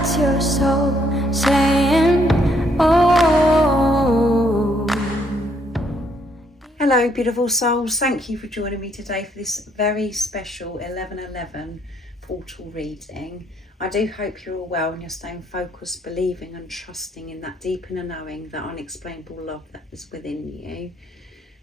That's your soul saying, oh. Hello beautiful souls, thank you for joining me today for this very special 11/11 portal reading. I do hope you're all well and you're staying focused, believing and trusting in that deep inner knowing, that unexplainable love that is within you.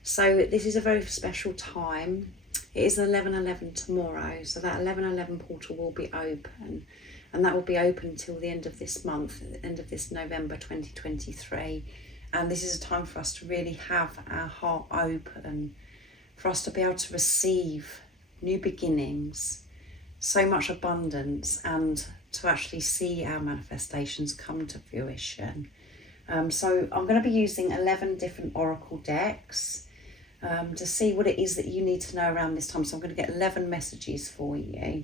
So this is a very special time. It is 11/11 tomorrow, so that 11/11 portal will be open, and that will be open till the end of this month, the end of this November 2023. And this is a time for us to really have our heart open, for us to be able to receive new beginnings, so much abundance, and to actually see our manifestations come to fruition. So I'm going to be using 11 different oracle decks to see what it is that you need to know around this time. So I'm going to get 11 messages for you.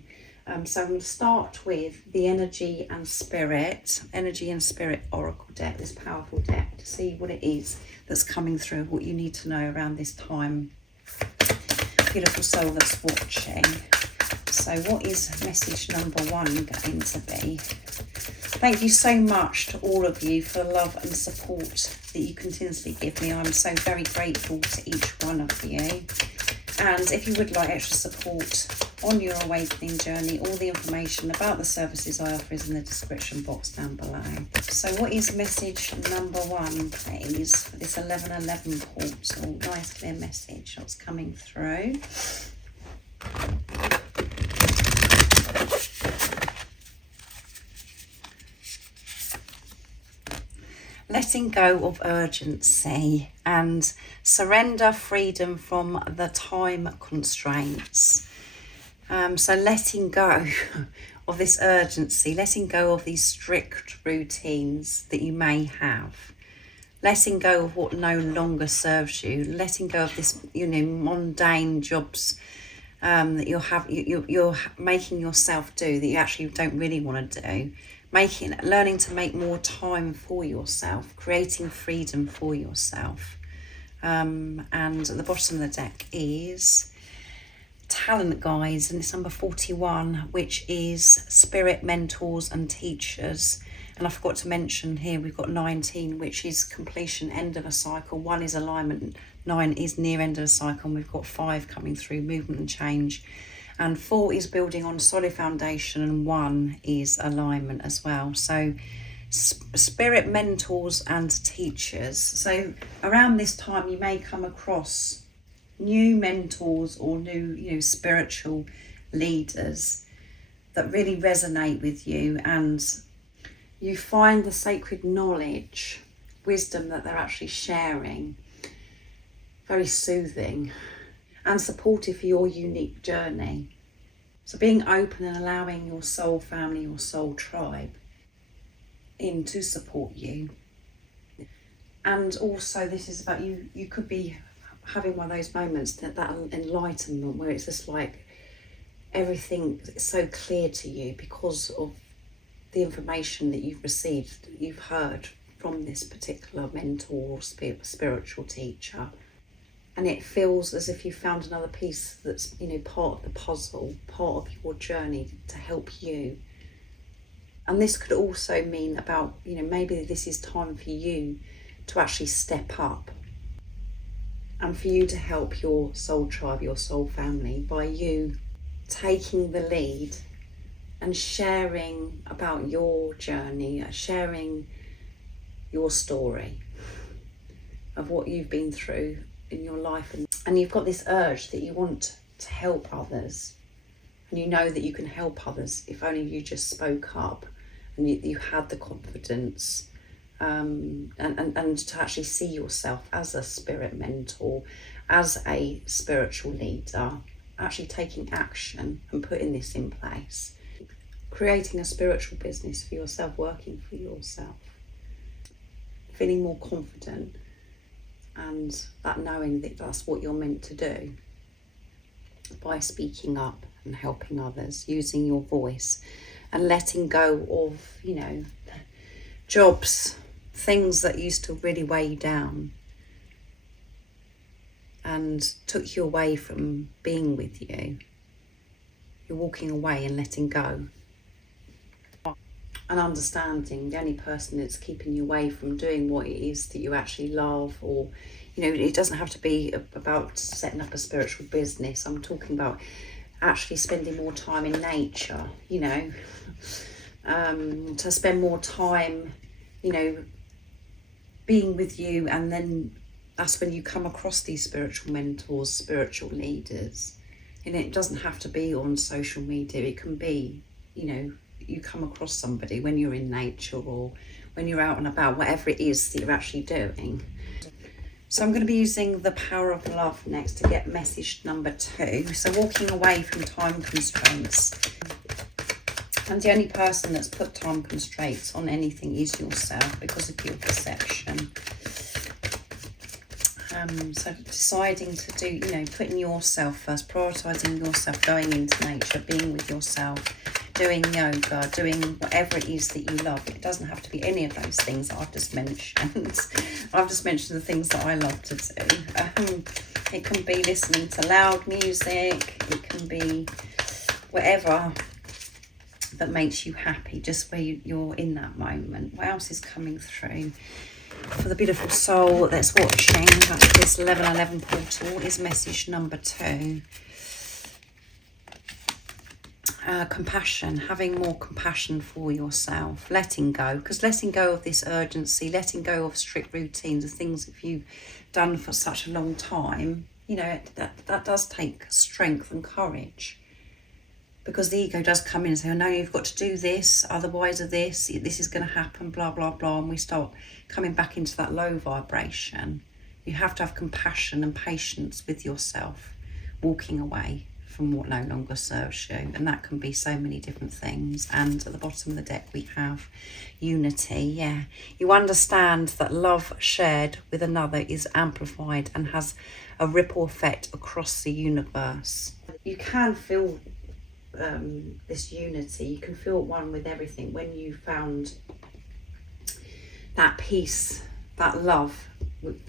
So I'm going to start with the energy and spirit oracle deck, this powerful deck, to see what it is that's coming through, what you need to know around this time. Beautiful soul that's watching. So what is message number 1 going to be? Thank you so much to all of you for the love and support that you continuously give me. I'm so very grateful to each one of you. And if you would like extra support on your awakening journey, all the information about the services I offer is in the description box down below. So what is message number 1, please, for this 11/11 portal? Nice clear message that's coming through. Letting go of urgency and surrender freedom from the time constraints. So letting go of this urgency, letting go of these strict routines that you may have, letting go of what no longer serves you, letting go of this, mundane jobs that you're making yourself do that you actually don't really want to do. Learning to make more time for yourself, creating freedom for yourself. And at the bottom of the deck is talent guides, and it's number 41, which is spirit mentors and teachers. And I forgot to mention here we've got 19, which is completion, end of a cycle. 1 is alignment, 9 is near end of a cycle, and we've got 5 coming through, movement and change. And 4 is building on solid foundation, and 1 is alignment as well. So spirit mentors and teachers. So around this time you may come across new mentors or new, spiritual leaders that really resonate with you, and you find the sacred knowledge, wisdom that they're actually sharing very soothing and supportive for your unique journey. So being open and allowing your soul family, your soul tribe in to support you. And also this is about you could be having one of those moments, that enlightenment where it's just like everything is so clear to you because of the information that you've received, you've heard from this particular mentor or spiritual teacher. And it feels as if you found another piece that's, part of the puzzle, part of your journey to help you. And this could also mean about, maybe this is time for you to actually step up and for you to help your soul tribe, your soul family, by you taking the lead and sharing about your journey, sharing your story of what you've been through in your life, and you've got this urge that you want to help others, and you know that you can help others if only you just spoke up and you had the confidence and to actually see yourself as a spirit mentor, as a spiritual leader, actually taking action and putting this in place, creating a spiritual business for yourself, working for yourself, feeling more confident, and that knowing that that's what you're meant to do by speaking up and helping others, using your voice and letting go of, jobs, things that used to really weigh you down and took you away from being with you. You're walking away and letting go. and understanding the only person that's keeping you away from doing what it is that you actually love, or it doesn't have to be about setting up a spiritual business. I'm talking about actually spending more time in nature, to spend more time being with you. And then that's when you come across these spiritual mentors, spiritual leaders. And it doesn't have to be on social media. It can be, you come across somebody when you're in nature, or when you're out and about, whatever it is that you're actually doing. So I'm going to be using the power of love next to get message number 2. So walking away from time constraints. And the only person that's put time constraints on anything is yourself, because of your perception. So deciding to do, putting yourself first, prioritising yourself, going into nature, being with yourself, doing yoga, doing whatever it is that you love. It doesn't have to be any of those things that I've just mentioned. I've just mentioned the things that I love to do. It can be listening to loud music. It can be whatever that makes you happy, just where you're in that moment. What else is coming through? For the beautiful soul that's watching this 1111 portal is message number 2. Compassion, having more compassion for yourself, letting go, because letting go of this urgency, letting go of strict routines, the things that you've done for such a long time, that does take strength and courage. Because the ego does come in and say, oh no, you've got to do this, otherwise of this is going to happen, blah, blah, blah. And we start coming back into that low vibration. You have to have compassion and patience with yourself, walking away from what no longer serves you. And that can be so many different things. And at the bottom of the deck, we have unity. Yeah, you understand that love shared with another is amplified and has a ripple effect across the universe. You can feel this unity, you can feel one with everything when you found that peace, that love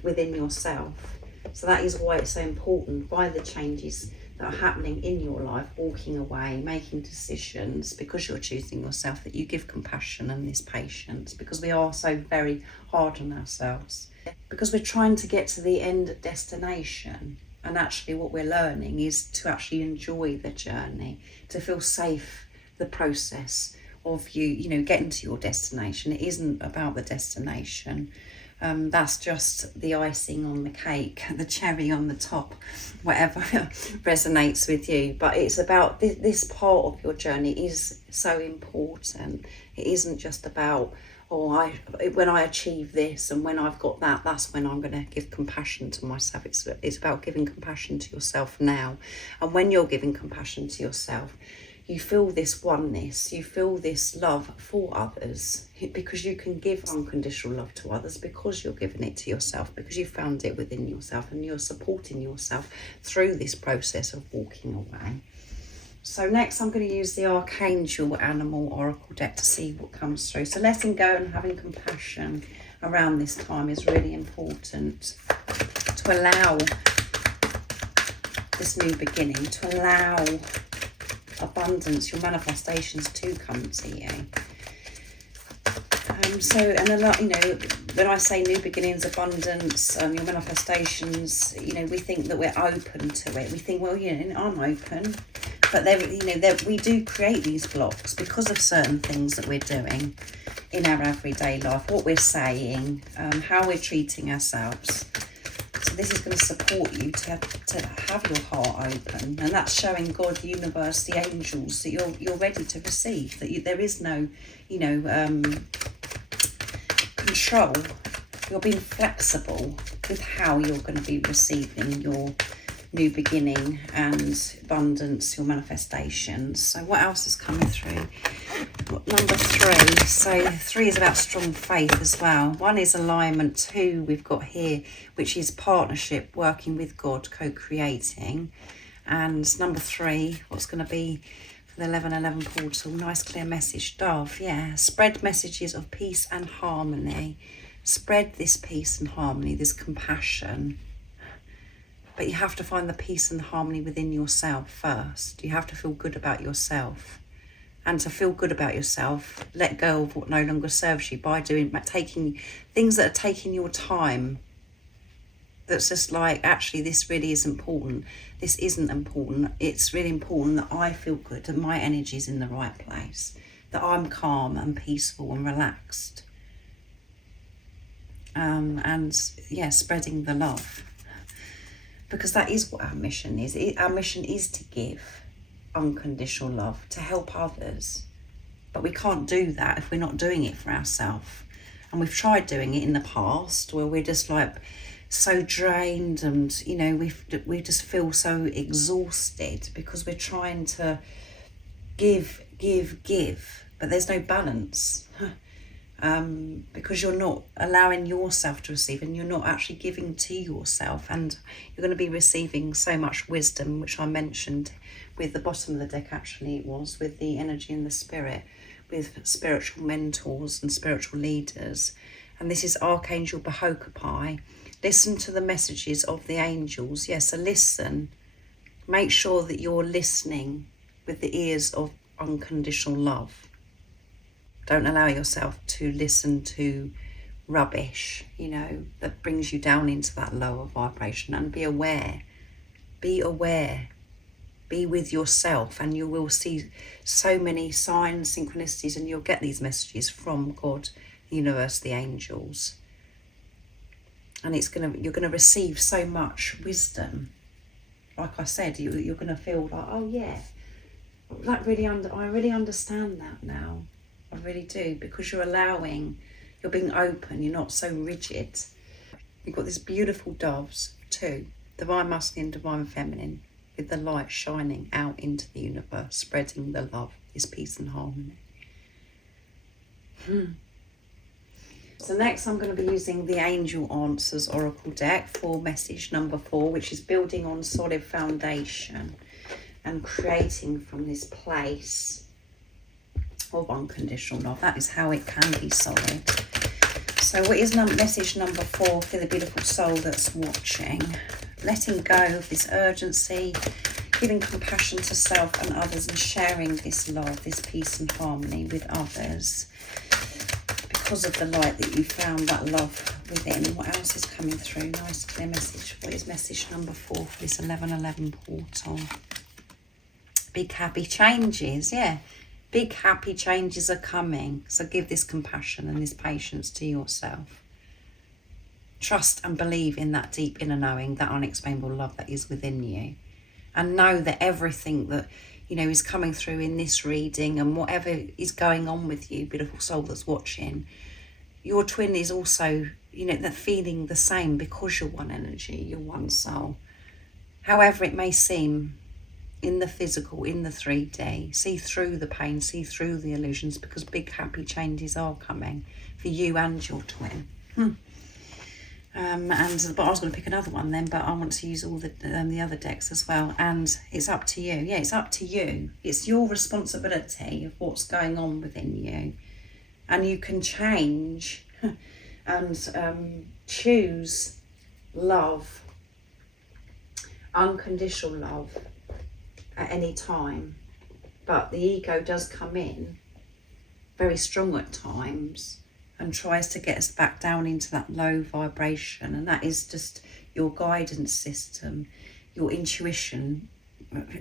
within yourself. So that is why it's so important, by the changes that are happening in your life, walking away, making decisions, because you're choosing yourself, that you give compassion and this patience, because we are so very hard on ourselves, because we're trying to get to the end destination. And actually what we're learning is to actually enjoy the journey, to feel safe, the process of getting to your destination. It isn't about the destination. That's just the icing on the cake, the cherry on the top, whatever resonates with you. But it's about this part of your journey is so important. It isn't just about, when I achieve this and when I've got that, that's when I'm going to give compassion to myself. It's about giving compassion to yourself now. And when you're giving compassion to yourself, you feel this oneness, you feel this love for others, because you can give unconditional love to others because you're giving it to yourself, because you found it within yourself, and you're supporting yourself through this process of walking away. So next I'm going to use the Archangel Animal Oracle deck to see what comes through. So letting go and having compassion around this time is really important, to allow this new beginning, to allow abundance, your manifestations to come to you. And a lot, when I say new beginnings, abundance, your manifestations, we think that we're open to it. We think, well, I'm open. But we do create these blocks because of certain things that we're doing in our everyday life, what we're saying, how we're treating ourselves. So this is going to support you to have your heart open, and that's showing God, the universe, the angels that you're ready to receive. That there is no, control. You're being flexible with how you're going to be receiving your new beginning and abundance, your manifestations. So what else is coming through? Number 3. So 3 is about strong faith as well. 1 is alignment. 2 we've got here, which is partnership, working with God, co-creating. And number 3, what's going to be for the 1111 portal? Nice clear message, Dove. Yeah, spread messages of peace and harmony. Spread this peace and harmony, this compassion. But you have to find the peace and the harmony within yourself first. You have to feel good about yourself. and to feel good about yourself. Let go of what no longer serves you by taking things that are taking your time. That's just like, actually, this really is important. This isn't important. It's really important that I feel good, that my energy's in the right place, that I'm calm and peaceful and relaxed. And yeah, spreading the love. Because that is what our mission is. Our mission is to give unconditional love, to help others. But we can't do that if we're not doing it for ourselves. And we've tried doing it in the past, where we're just like so drained, and you know, we just feel so exhausted because we're trying to give, but there's no balance. Because you're not allowing yourself to receive, and you're not actually giving to yourself, and you're going to be receiving so much wisdom, which I mentioned with the bottom of the deck. Actually, it was with the energy and the spirit, with spiritual mentors and spiritual leaders. And this is Archangel Bahokapai. Listen to the messages of the angels. Yes, so listen. Make sure that you're listening with the ears of unconditional love. Don't allow yourself to listen to rubbish, you know, that brings you down into that lower vibration. And be aware. Be aware. Be with yourself, and you will see so many signs, synchronicities, and you'll get these messages from God, the universe, the angels. And you're gonna receive so much wisdom. Like I said, you're gonna feel like, oh yeah, I really understand that now. I really do, because you're being open, you're not so rigid. You've got these beautiful doves too, divine masculine, divine feminine, with the light shining out into the universe, spreading the love, this peace and harmony. So next I'm going to be using the Angel Answers Oracle deck for message number 4, which is building on solid foundation and creating from this place of unconditional love. That is how it can be solid. So what is message number 4 for the beautiful soul that's watching? Letting go of this urgency, giving compassion to self and others, and sharing this love, this peace and harmony with others. Because of the light that you found, that love within. What else is coming through? Nice clear message. What is message number 4 for this 1111 portal? Big happy changes, yeah. Big happy changes are coming. So give this compassion and this patience to yourself. Trust and believe in that deep inner knowing, that unexplainable love that is within you. And know that everything that, you know, is coming through in this reading, and whatever is going on with you, beautiful soul that's watching, your twin is also, you know, that feeling the same, because you're one energy, you're one soul. However it may seem in the physical, in the 3D, see through the pain, see through the illusions, because big happy changes are coming for you and your twin. But I was going to pick another one then, but I want to use all the other decks as well. And it's up to you. Yeah, it's up to you. It's your responsibility of what's going on within you. And you can change and choose love, unconditional love at any time. But the ego does come in very strong at times and tries to get us back down into that low vibration. And that is just your guidance system, your intuition,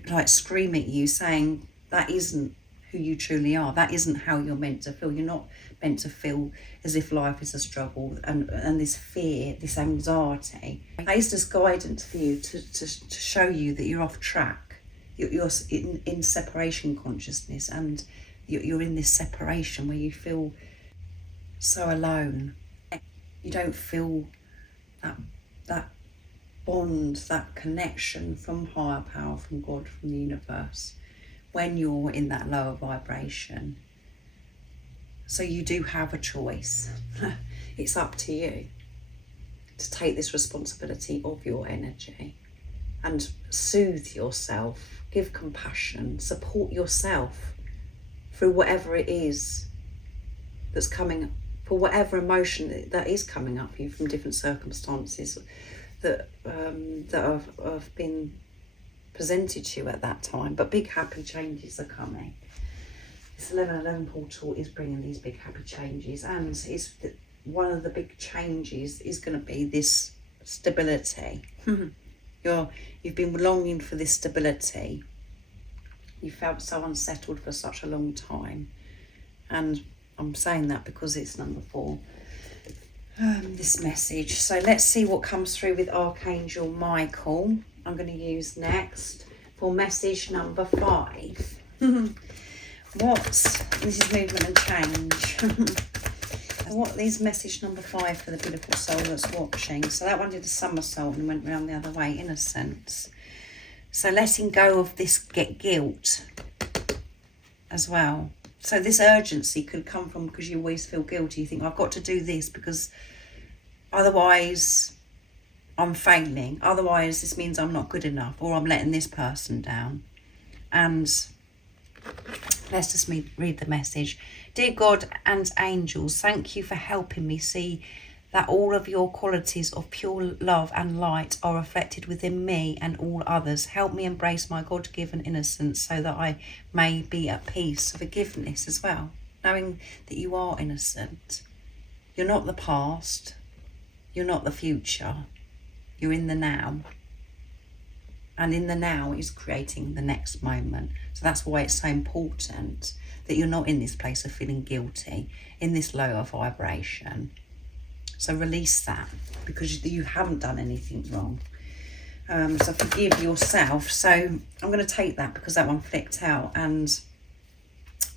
like screaming at you, saying that isn't who you truly are. That isn't how you're meant to feel. You're not meant to feel as if life is a struggle, and this fear, this anxiety. That is just guidance for you to show you that you're off track. You're in separation consciousness, and you're in this separation where you feel so alone. You don't feel that bond, that connection from higher power, from God, from the universe, when you're in that lower vibration. So you do have a choice. It's up to you to take this responsibility of your energy and soothe yourself, give compassion, support yourself through whatever it is that's coming, for whatever emotion that is coming up for you from different circumstances that have been presented to you at that time. But big happy changes are coming. This 1111 portal is bringing these big happy changes, and it's one of the big changes is going to be this stability. You've been longing for this stability. You felt so unsettled for such a long time, and I'm saying that because it's number 4. This message. So let's see what comes through with Archangel Michael. I'm going to use next for message number 5. This is movement and change. What is message number 5 for the beautiful soul that's watching? So that one did a somersault and went round the other way, innocence. So letting go of this guilt as well. So this urgency could come from because you always feel guilty. You think, I've got to do this because otherwise I'm failing. Otherwise this means I'm not good enough, or I'm letting this person down. And let's just read the message. Dear God and angels, thank you for helping me see that all of your qualities of pure love and light are reflected within me and all others. Help me embrace my God-given innocence so that I may be at peace. Forgiveness as well, knowing that you are innocent. You're not the past. You're not the future. You're in the now. And in the now is creating the next moment. So that's why it's so important that you're not in this place of feeling guilty, in this lower vibration. So release that, because you haven't done anything wrong. So forgive yourself. So I'm going to take that because that one flicked out, and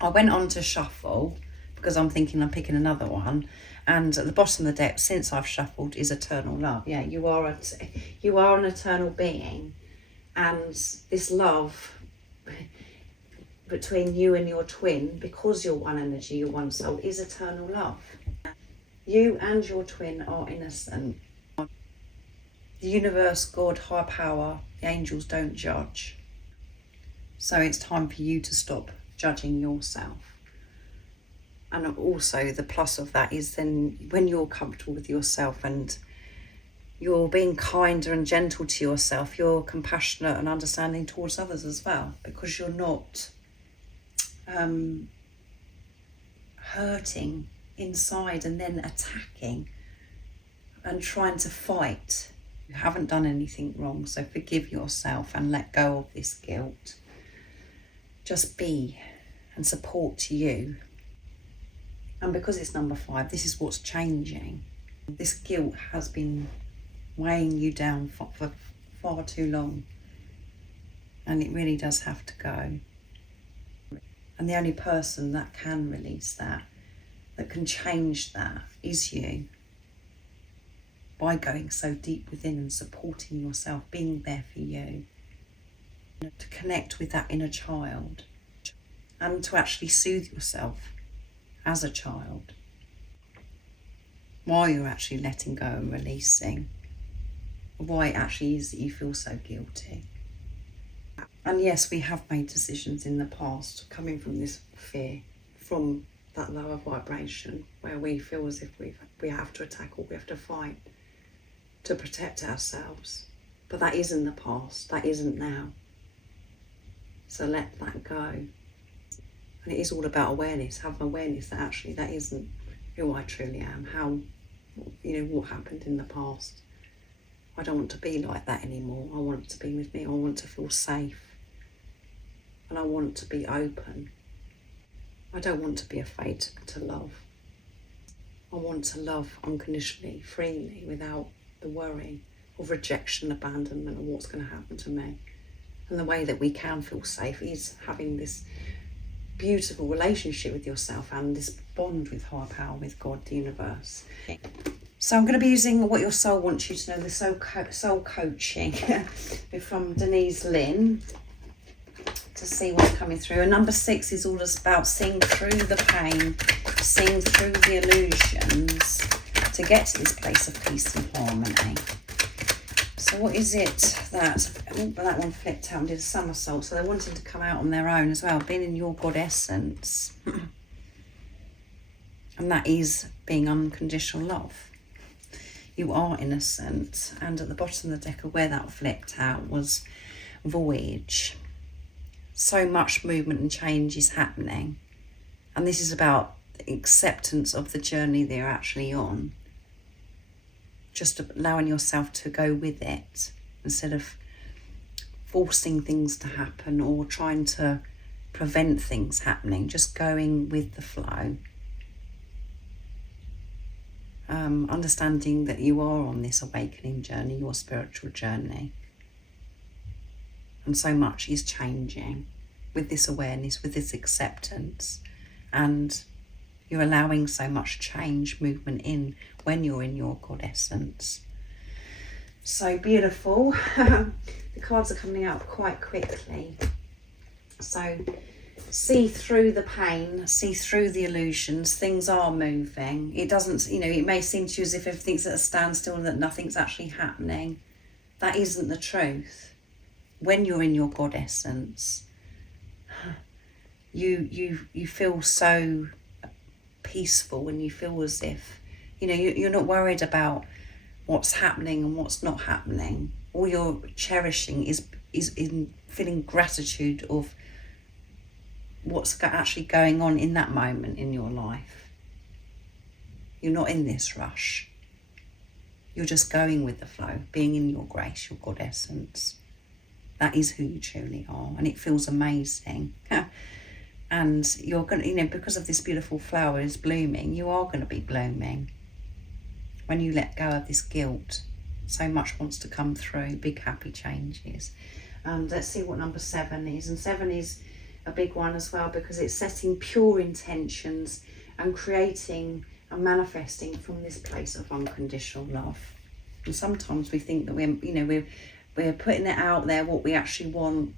I went on to shuffle because I'm thinking I'm picking another one. And at the bottom of the deck, since I've shuffled, is eternal love. Yeah, you are an eternal being, and this love between you and your twin, because you're one energy, you're one soul, is eternal love. You and your twin are innocent. The universe, God, higher power, the angels don't judge. So it's time for you to stop judging yourself. And also the plus of that is then when you're comfortable with yourself and you're being kinder and gentle to yourself, you're compassionate and understanding towards others as well, because you're not hurting inside and then attacking and trying to fight. You haven't done anything wrong, so forgive yourself and let go of this guilt. Just be and support you. And because it's number 5, this is what's changing. This guilt has been weighing you down for far too long, and it really does have to go. And the only person that can release that can change that, is you. By going so deep within and supporting yourself, being there for you. To connect with that inner child and to actually soothe yourself as a child while you're actually letting go and releasing why it actually is that you feel so guilty. And yes, we have made decisions in the past coming from this fear, from that lower vibration where we feel as if we have to attack or we have to fight to protect ourselves. But that is in the past, that isn't now. So let that go. And it is all about awareness, have awareness that actually that isn't who I truly am, how, what happened in the past. I don't want to be like that anymore. I want to be with me, I want to feel safe. And I want to be open. I don't want to be afraid to love. I want to love unconditionally, freely, without the worry of rejection, abandonment, and what's going to happen to me. And the way that we can feel safe is having this beautiful relationship with yourself and this bond with higher power, with God, the universe. So I'm going to be using what your soul wants you to know, the soul coaching from Denise Lynn, to see what's coming through. And number 6 is all about seeing through the pain, seeing through the illusions to get to this place of peace and harmony. So what is it that one flipped out and did a somersault? So they're wanting to come out on their own as well, being in your God essence. And that is being unconditional love. You are innocent. And at the bottom of the deck of where that flipped out was voyage. So much movement and change is happening. And this is about acceptance of the journey they're actually on. Just allowing yourself to go with it instead of forcing things to happen or trying to prevent things happening, just going with the flow. Understanding that you are on this awakening journey, your spiritual journey. And so much is changing with this awareness, with this acceptance. And you're allowing so much change, movement in when you're in your God essence. So beautiful. The cards are coming out quite quickly. So see through the pain, see through the illusions. Things are moving. It doesn't, it may seem to you as if everything's at a standstill and that nothing's actually happening. That isn't the truth. When you're in your God essence, you feel so peaceful, and you feel as if, you're not worried about what's happening and what's not happening. All you're cherishing is in feeling gratitude of what's actually going on in that moment in your life. You're not in this rush. You're just going with the flow, being in your grace, your God essence. That is who you truly are, and it feels amazing. And you're going to, because of this beautiful flower is blooming, you are going to be blooming. When you let go of this guilt, so much wants to come through, big happy changes. And let's see what number 7 is. And 7 is a big one as well, because it's setting pure intentions and creating and manifesting from this place of unconditional love. And sometimes we think that we're putting it out there, what we actually want.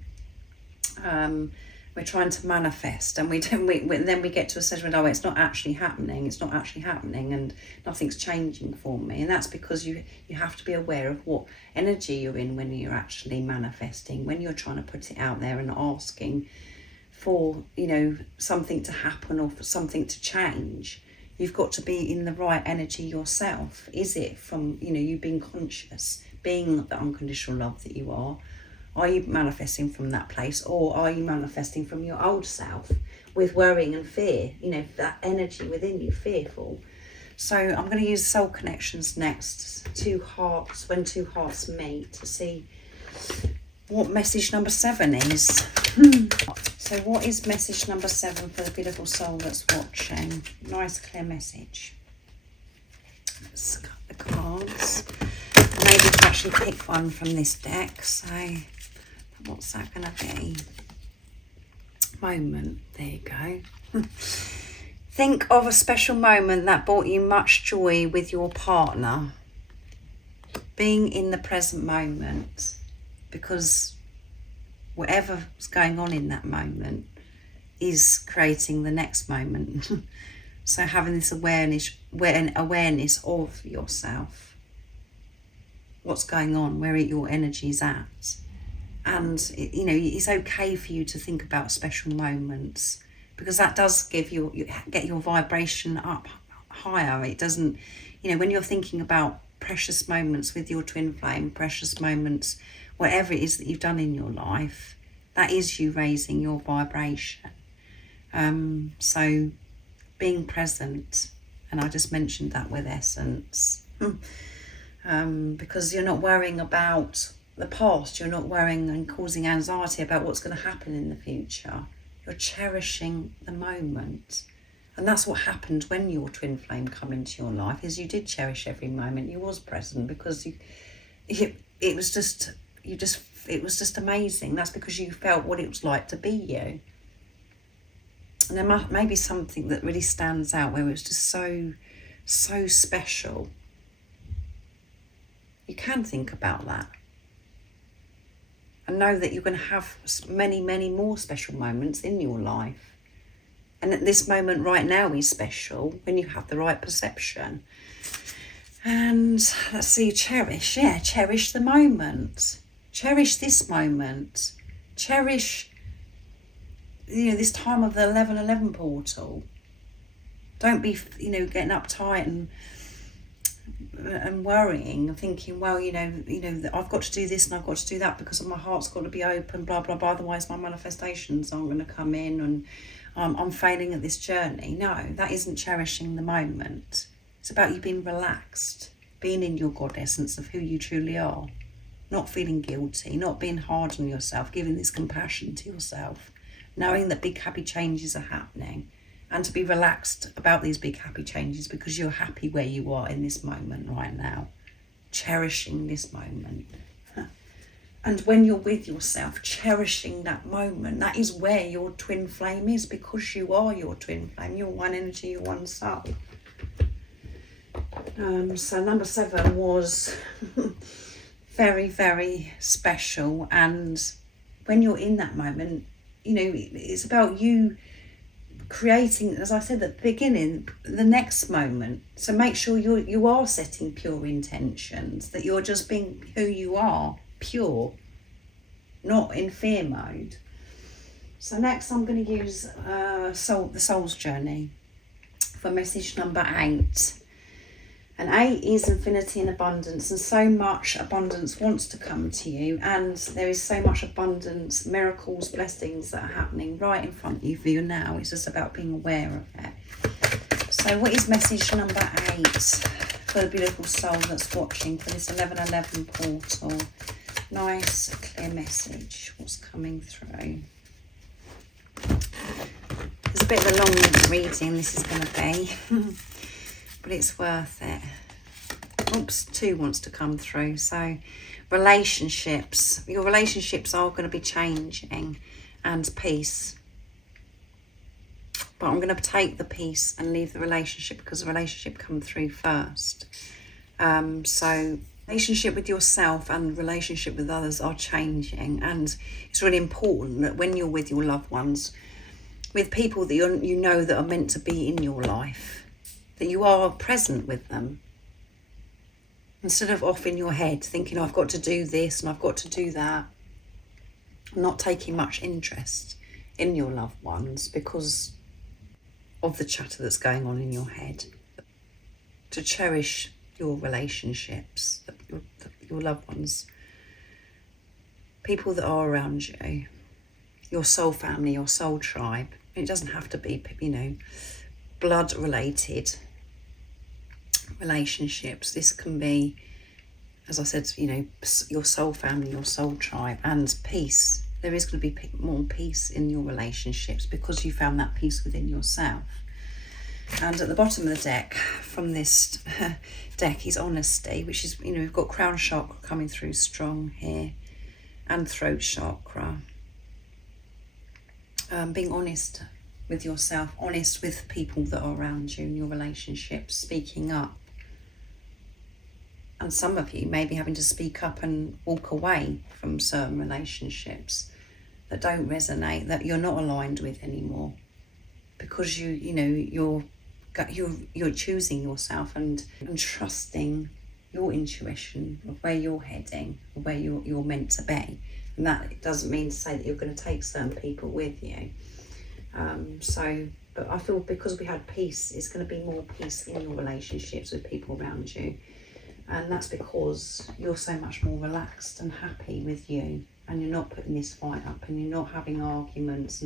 We're trying to manifest, and then we get to a stage where, it's not actually happening. It's not actually happening, and nothing's changing for me. And that's because you have to be aware of what energy you're in when you're actually manifesting, when you're trying to put it out there and asking for, something to happen or for something to change. You've got to be in the right energy yourself. Is it from, you being conscious, being the unconditional love that you are? Are you manifesting from that place, or are you manifesting from your old self with worrying and fear? That energy within you, fearful. So I'm going to use soul connections next. 2 hearts, when 2 hearts meet, to see what message number 7 is. So what is message number 7 for the beautiful soul that's watching? Nice clear message. Let's cut the cards. Maybe you can actually pick one from this deck. So what's that going to be? Moment. There you go. Think of a special moment that brought you much joy with your partner. Being in the present moment, because whatever's going on in that moment is creating the next moment. So having this awareness of yourself, what's going on, where your energy's at. And it's okay for you to think about special moments, because that does get your vibration up higher. It doesn't, when you're thinking about precious moments with your twin flame, precious moments, whatever it is that you've done in your life, that is you raising your vibration. So being present, and I just mentioned that with essence, because you're not worrying about the past, you're not worrying and causing anxiety about what's going to happen in the future. You're cherishing the moment. And that's what happened when your twin flame come into your life, is you did cherish every moment. You was present, because it was just amazing. That's because you felt what it was like to be you. And there may be something that really stands out where it was just so special. You can think about that. And know that you're going to have many, many more special moments in your life. And that this moment right now is special when you have the right perception. And let's see, cherish the moment. Cherish this moment. Cherish, this time of the 11:11 portal. Don't be, getting uptight and worrying and thinking, well, I've got to do this and I've got to do that because my heart's got to be open, blah, blah, blah. Otherwise my manifestations aren't going to come in, and I'm failing at this journey. No, that isn't cherishing the moment. It's about you being relaxed, being in your God essence of who you truly are, not feeling guilty, not being hard on yourself, giving this compassion to yourself, knowing that big happy changes are happening, and to be relaxed about these big happy changes because you're happy where you are in this moment right now, cherishing this moment. And when you're with yourself, cherishing that moment, that is where your twin flame is, because you are your twin flame. You're one energy, you're one soul. So number 7 was very, very special. And when you're in that moment, you know, it's about you creating, as I said at the beginning, the next moment. So make sure you are setting pure intentions, that you're just being who you are, pure, not in fear mode. So next I'm going to use the soul's journey for message number 8. And 8 is infinity and abundance, and so much abundance wants to come to you, and there is so much abundance, miracles, blessings that are happening right in front of you for you now. It's just about being aware of it. So what is message number 8 for the beautiful soul that's watching for this 1111 portal? Nice, clear message. What's coming through? It's a bit of a long reading this is going to be, but it's worth it. Oops, 2 wants to come through. So relationships. Your relationships are going to be changing, and peace. But I'm going to take the peace and leave the relationship because the relationship come through first. So relationship with yourself and relationship with others are changing, and it's really important that when you're with your loved ones, with people that you know that are meant to be in your life, that you are present with them, instead of off in your head thinking, I've got to do this and I've got to do that, not taking much interest in your loved ones because of the chatter that's going on in your head. To cherish your relationships, your loved ones, people that are around you, your soul family, your soul tribe. It doesn't have to be, you know, blood related relationships. This can be, as I said, you know, your soul family, your soul tribe, and peace. There is going to be more peace in your relationships because you found that peace within yourself. And at the bottom of the deck from this deck is honesty, which is, you know, we've got crown chakra coming through strong here, and throat chakra. Being honest with yourself, honest with people that are around you in your relationships, speaking up. And some of you may be having to speak up and walk away from certain relationships that don't resonate, that you're not aligned with anymore, because you're choosing yourself and trusting your intuition of where you're heading, or where you're meant to be. And that doesn't mean to say that you're going to take certain people with you. But I feel because we had peace, it's going to be more peace in your relationships with people around you. And that's because you're so much more relaxed and happy with you, and you're not putting this fight up, and you're not having arguments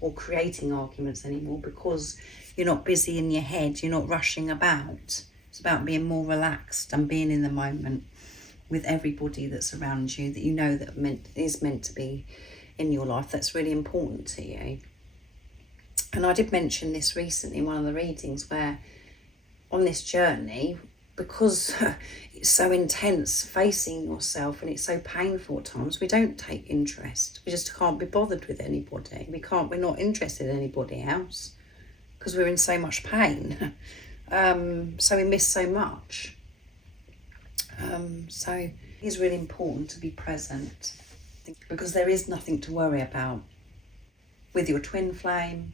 or creating arguments anymore, because you're not busy in your head, you're not rushing about. It's about being more relaxed and being in the moment with everybody that's around you that you know that is meant to be in your life, that's really important to you. And I did mention this recently in one of the readings, where on this journey, because it's so intense facing yourself and it's so painful at times, we don't take interest. We just can't be bothered with anybody. We're not interested in anybody else because we're in so much pain. So we miss so much. So it is really important to be present, because there is nothing to worry about with your twin flame,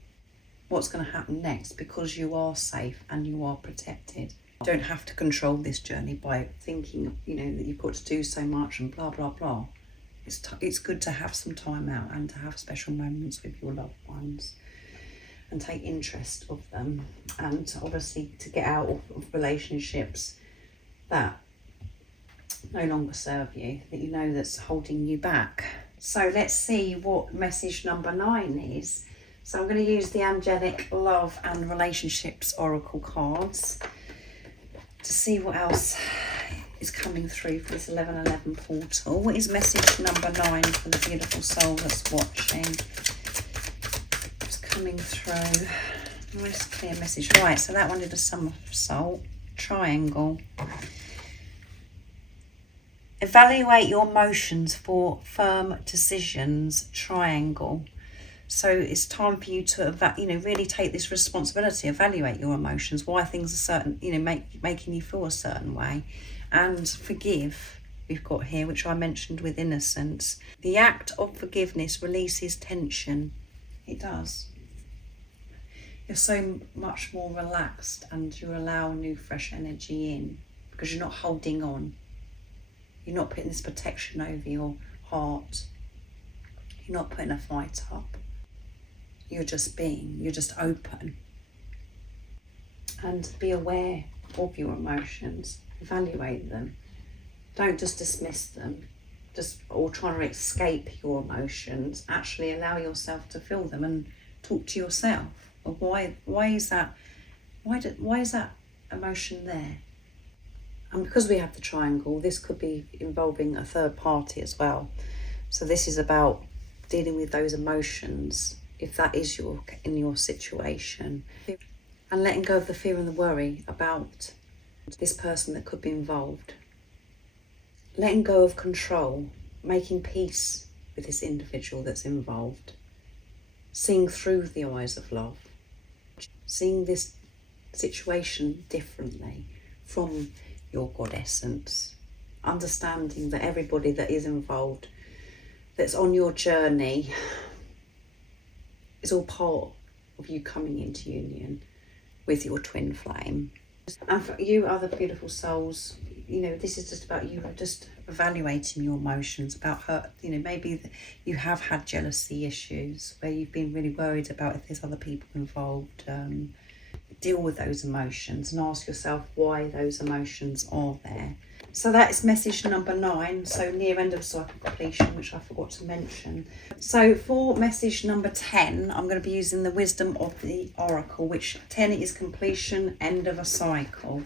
what's going to happen next, because you are safe and you are protected. You don't have to control this journey by thinking, you know, that you've got to do so much and blah, blah, blah. It's good to have some time out and to have special moments with your loved ones and take interest of them, and obviously to get out of relationships that no longer serve you, that you know that's holding you back. So let's see what message number 9 is So I'm going to use the Angelic Love and Relationships Oracle cards to see what else is coming through for this 1111 portal. What is message number 9 for the beautiful soul that's watching? It's coming through. Nice clear message. Right, so that one did a somersault. Triangle. Evaluate your emotions for firm decisions. Triangle. So it's time for you to, really take this responsibility, evaluate your emotions, why things are certain, making you feel a certain way, and forgive. We've got here, which I mentioned with innocence. The act of forgiveness releases tension. It does. You're so much more relaxed, and you allow new fresh energy in because you're not holding on. You're not putting this protection over your heart. You're not putting a fight up. You're just being, you're just open. And be aware of your emotions. Evaluate them. Don't just dismiss them or try to escape your emotions. Actually allow yourself to feel them and talk to yourself. Why is that emotion there? And because we have the triangle, this could be involving a third party as well. So this is about dealing with those emotions, if that is in your situation, and letting go of the fear and the worry about this person that could be involved. Letting go of control, making peace with this individual that's involved. Seeing through the eyes of love. Seeing this situation differently from your God essence. Understanding that everybody that is involved, that's on your journey, is all part of you coming into union with your twin flame. And for you other beautiful souls, this is just about you just evaluating your emotions, about hurt. Maybe you have had jealousy issues where you've been really worried about if there's other people involved. Deal with those emotions and ask yourself why those emotions are there. So that is message number 9, so near end of cycle completion, which I forgot to mention. So for message number 10, I'm going to be using the wisdom of the oracle, which 10 is completion, end of a cycle.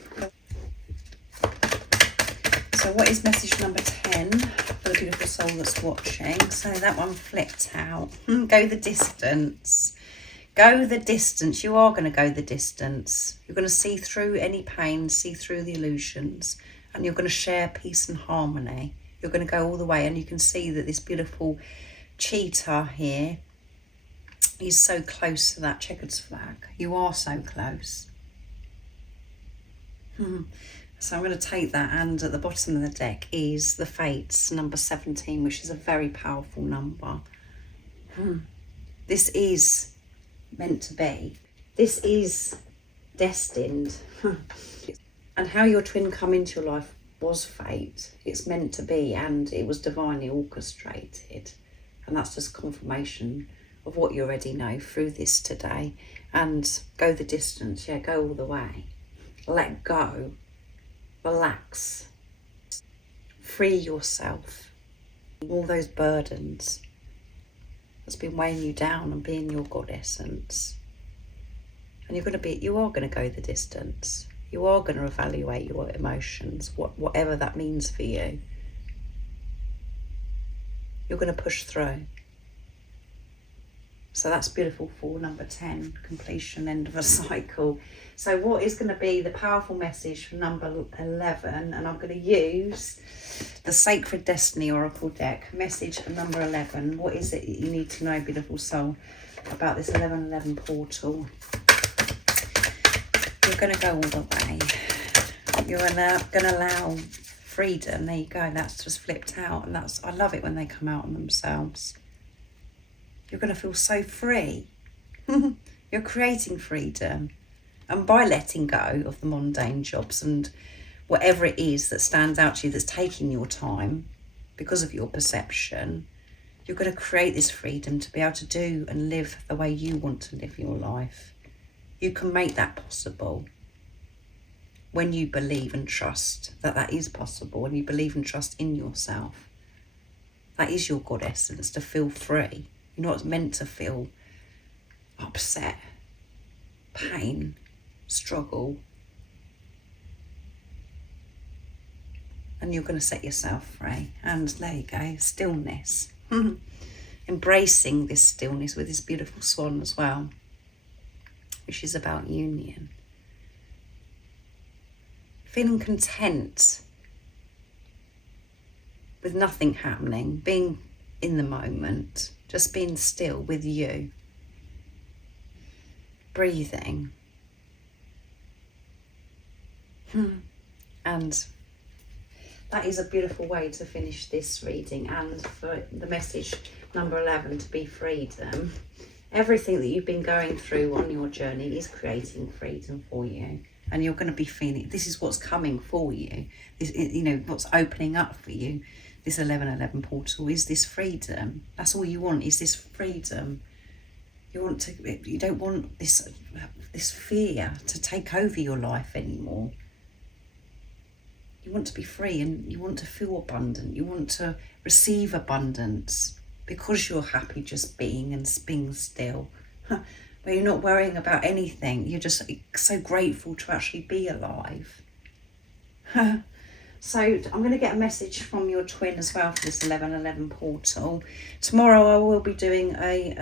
So what is message number 10 for the beautiful soul that's watching? So that one flipped out. Go the distance. Go the distance. You are going to go the distance. You're going to see through any pain, see through the illusions, and you're going to share peace and harmony. You're going to go all the way, and you can see that this beautiful cheetah here is so close to that checkers flag. You are so close. So I'm going to take that, and at the bottom of the deck is the Fates, number 17, which is a very powerful number. This is meant to be. This is destined. And how your twin come into your life was fate. It's meant to be, and it was divinely orchestrated. And that's just confirmation of what you already know through this today. And go the distance, go all the way. Let go. Relax. Free yourself. All those burdens that's been weighing you down and being your God essence. And you are going to go the distance. You are going to evaluate your emotions, whatever that means for you. You're going to push through. So that's beautiful for number 10, completion, end of a cycle. So what is going to be the powerful message for number 11? And I'm going to use the Sacred Destiny Oracle deck. Message for number 11. What is it you need to know, beautiful soul, about this 1111 portal? You're going to go all the way. You're going to allow freedom. There you go. That's just flipped out. And I love it when they come out on themselves. You're going to feel so free. You're creating freedom. And by letting go of the mundane jobs and whatever it is that stands out to you that's taking your time because of your perception, you're going to create this freedom to be able to do and live the way you want to live your life. You can make that possible when you believe and trust that is possible, when you believe and trust in yourself. That is your God essence, to feel free. You're not meant to feel upset, pain, struggle. And you're going to set yourself free. And there you go, stillness. Embracing this stillness with this beautiful swan as well, which is about union. Feeling content with nothing happening, being in the moment, just being still with you. Breathing. And that is a beautiful way to finish this reading, and for the message number 11 to be freedom. Everything that you've been going through on your journey is creating freedom for you, and you're going to be feeling this is what's coming for you. This, you know, what's opening up for you. This 1111 portal is this freedom. That's all you want, is this freedom. You don't want this fear to take over your life anymore. You want to be free, and you want to feel abundant. You want to receive abundance because you're happy just being and being still. Where you're not worrying about anything. You're just so grateful to actually be alive. So I'm going to get a message from your twin as well for this 1111 portal. Tomorrow I will be doing a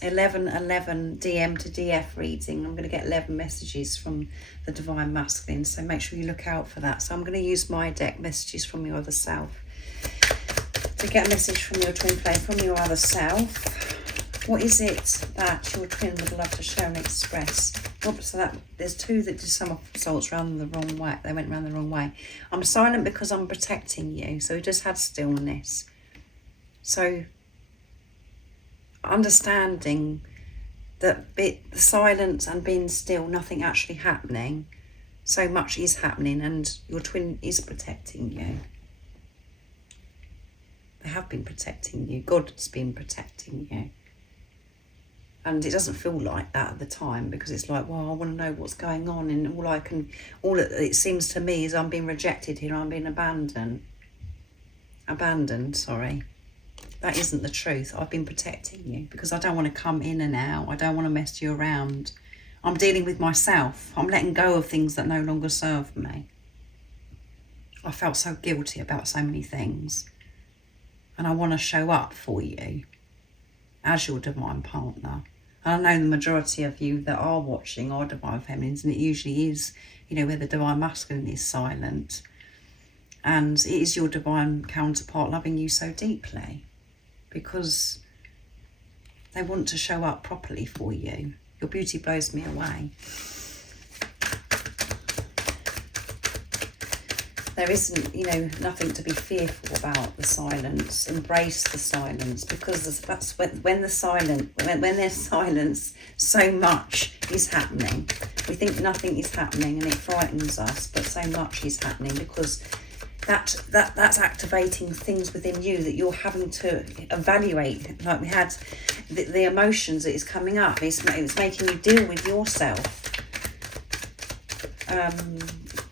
1111 DM to DF reading. I'm going to get 11 messages from the Divine Masculine, so make sure you look out for that. So I'm going to use my deck, Messages from Your Other Self, to get a message from your twin flame, from your other self. What is it that your twin would love to share and express? Oops, so that there's two that did some results round the wrong way. They went round the wrong way. I'm silent because I'm protecting you. So we just had stillness. So understanding that the silence and being still, nothing actually happening. So much is happening, and your twin is protecting you. They have been protecting you. God's been protecting you. And it doesn't feel like that at the time, because it's like, well, I want to know what's going on, and all it seems to me is I'm being rejected here, I'm being abandoned, sorry. That isn't the truth. I've been protecting you because I don't want to come in and out. I don't want to mess you around. I'm dealing with myself. I'm letting go of things that no longer serve me. I felt so guilty about so many things, and I want to show up for you as your divine partner. And I know the majority of you that are watching are divine feminines, and it usually is, you know, where the divine masculine is silent, and it is your divine counterpart loving you so deeply because they want to show up properly for you. Your beauty blows me away. There isn't, you know, nothing to be fearful about the silence. Embrace the silence, because that's when there's silence, so much is happening. We think nothing is happening and it frightens us, but so much is happening, because that's activating things within you that you're having to evaluate. Like we had the emotions that is coming up. It's making you deal with yourself.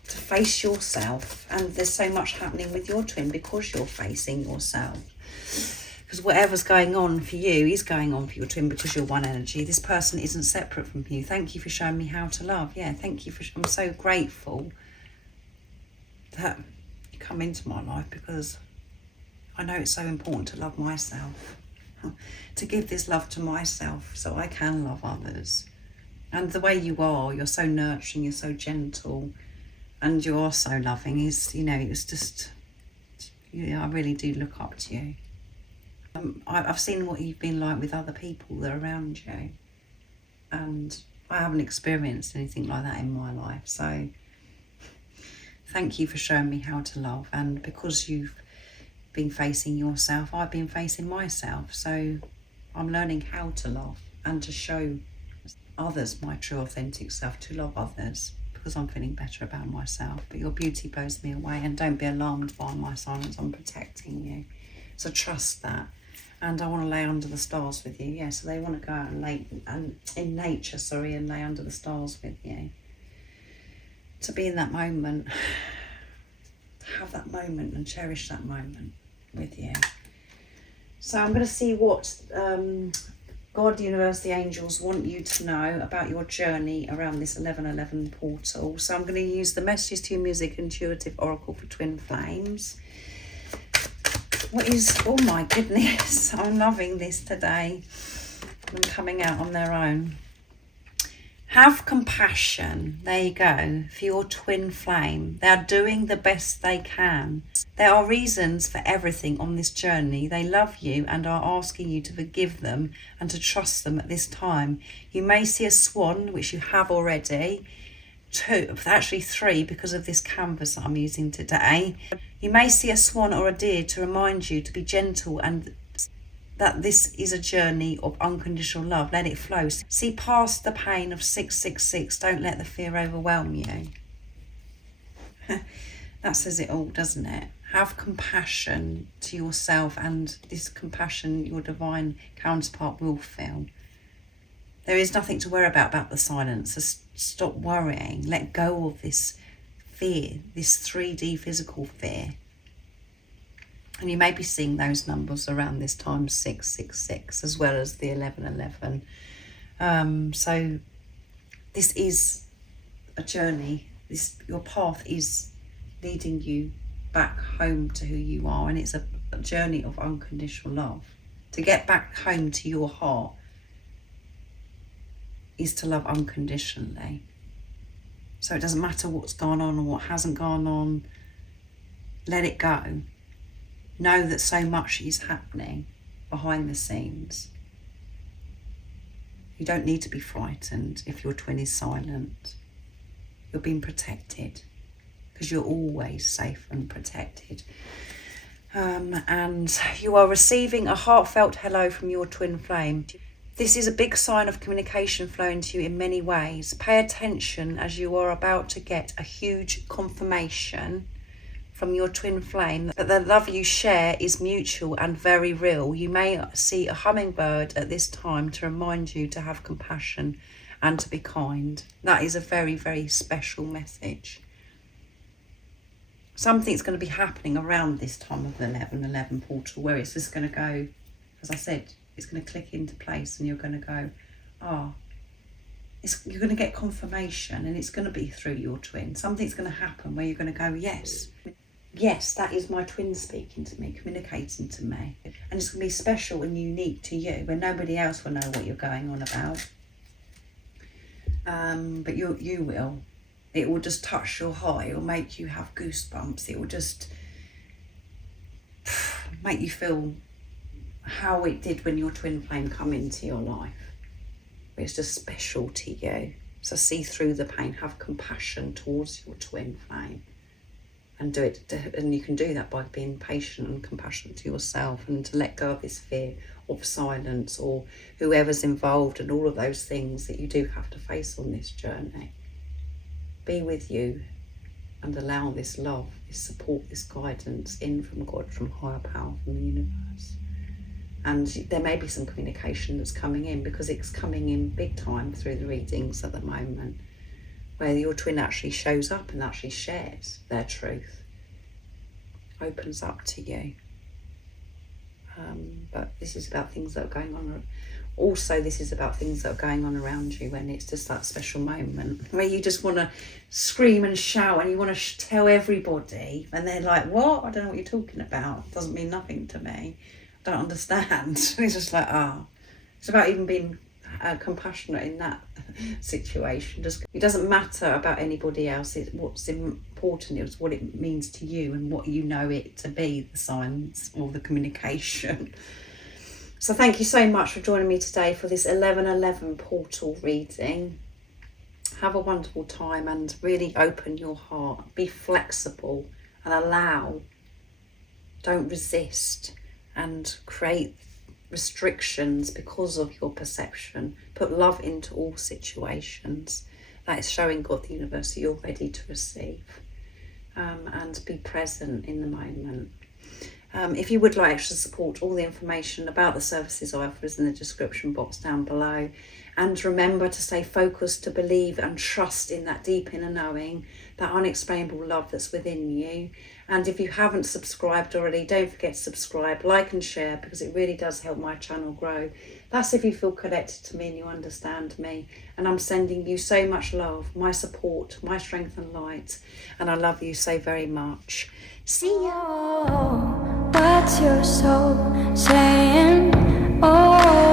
Face yourself, and there's so much happening with your twin because you're facing yourself, because whatever's going on for you is going on for your twin, because you're one energy. This person isn't separate from you. Thank you for showing me how to love. Yeah, thank you for, I'm so grateful that you come into my life, because I know it's so important to love myself, to give this love to myself so I can love others. And the way you are, you're so nurturing, you're so gentle, and you're so loving, is, you know, it's just, I really do look up to you. I've seen what you've been like with other people that are around you, and I haven't experienced anything like that in my life. So thank you for showing me how to love, and because you've been facing yourself, I've been facing myself. So I'm learning how to love and to show others my true authentic self, to love others, because I'm feeling better about myself. But your beauty blows me away, and don't be alarmed by my silence. I'm protecting you, so trust that. And I want to lay under the stars with you. Yeah, so they want to go out and lay in nature, and lay under the stars with you, to be in that moment, to have that moment and cherish that moment with you. So I'm going to see what God, the universe, the angels want you to know about your journey around this 1111 portal. So I'm going to use the Messages to Your Music Intuitive Oracle for Twin Flames. What is, oh my goodness, I'm loving this today. Them coming out on their own. Have compassion, there you go, for your twin flame. They are doing the best they can. There are reasons for everything on this journey. They love you and are asking you to forgive them and to trust them at this time. You may see a swan, which you have already. Actually 3 because of this canvas that I'm using today. You may see a swan or a deer to remind you to be gentle and that this is a journey of unconditional love. Let it flow. See past the pain of 666. Don't let the fear overwhelm you. That says it all, doesn't it? Have compassion to yourself, and this compassion your divine counterpart will feel. There is nothing to worry about the silence. So stop worrying. Let go of this fear, this 3D physical fear. And you may be seeing those numbers around this time, 666, as well as the 1111. So this is a journey. Your path is leading you back home to who you are, and it's a journey of unconditional love. To get back home to your heart is to love unconditionally. So it doesn't matter what's gone on or what hasn't gone on. Let it go. Know that so much is happening behind the scenes. You don't need to be frightened if your twin is silent. You're being protected because you're always safe and protected. And you are receiving a heartfelt hello from your twin flame. This is a big sign of communication flowing to you in many ways. Pay attention as you are about to get a huge confirmation from your twin flame that the love you share is mutual and very real. You may see a hummingbird at this time to remind you to have compassion and to be kind. That is a very, very special message. Something's going to be happening around this time of the 1111 portal where it's just going to go, as I said, it's going to click into place and you're going to go, you're going to get confirmation, and it's going to be through your twin. Something's going to happen where you're going to go, yes, that is my twin speaking to me, communicating to me. And it's going to be special and unique to you, where nobody else will know what you're going on about. But you will. It will just touch your heart. It will make you have goosebumps. It will just make you feel how it did when your twin flame come into your life. It's just special to you. So see through the pain. Have compassion towards your twin flame. And do it, and you can do that by being patient and compassionate to yourself, and to let go of this fear of silence or whoever's involved and all of those things that you do have to face on this journey. Be with you and allow this love, this support, this guidance in from God, from higher power, from the universe. And there may be some communication that's coming in, because it's coming in big time through the readings at the moment, where your twin actually shows up and actually shares their truth, opens up to you. But this is about things that are going on. Also, this is about things that are going on around you when it's just that special moment where you just want to scream and shout and you want to tell everybody, and they're like, what? I don't know what you're talking about. It doesn't mean nothing to me. I don't understand. It's just like, it's about even being compassionate in that situation. It doesn't matter about anybody else. What's important is what it means to you and what you know it to be, the signs or the communication. So thank you so much for joining me today for this 1111 portal reading. Have a wonderful time and really open your heart. Be flexible and allow. Don't resist and create restrictions because of your perception. Put love into all situations. That is showing God, the universe, that you're ready to receive, and be present in the moment. If you would like extra support, all the information about the services I offer is in the description box down below. And remember to stay focused, to believe and trust in that deep inner knowing, that unexplainable love that's within you. And if you haven't subscribed already, don't forget to subscribe, like and share, because it really does help my channel grow. That's if you feel connected to me and you understand me. And I'm sending you so much love, my support, my strength and light. And I love you so very much. See ya. What's your soul saying? Oh.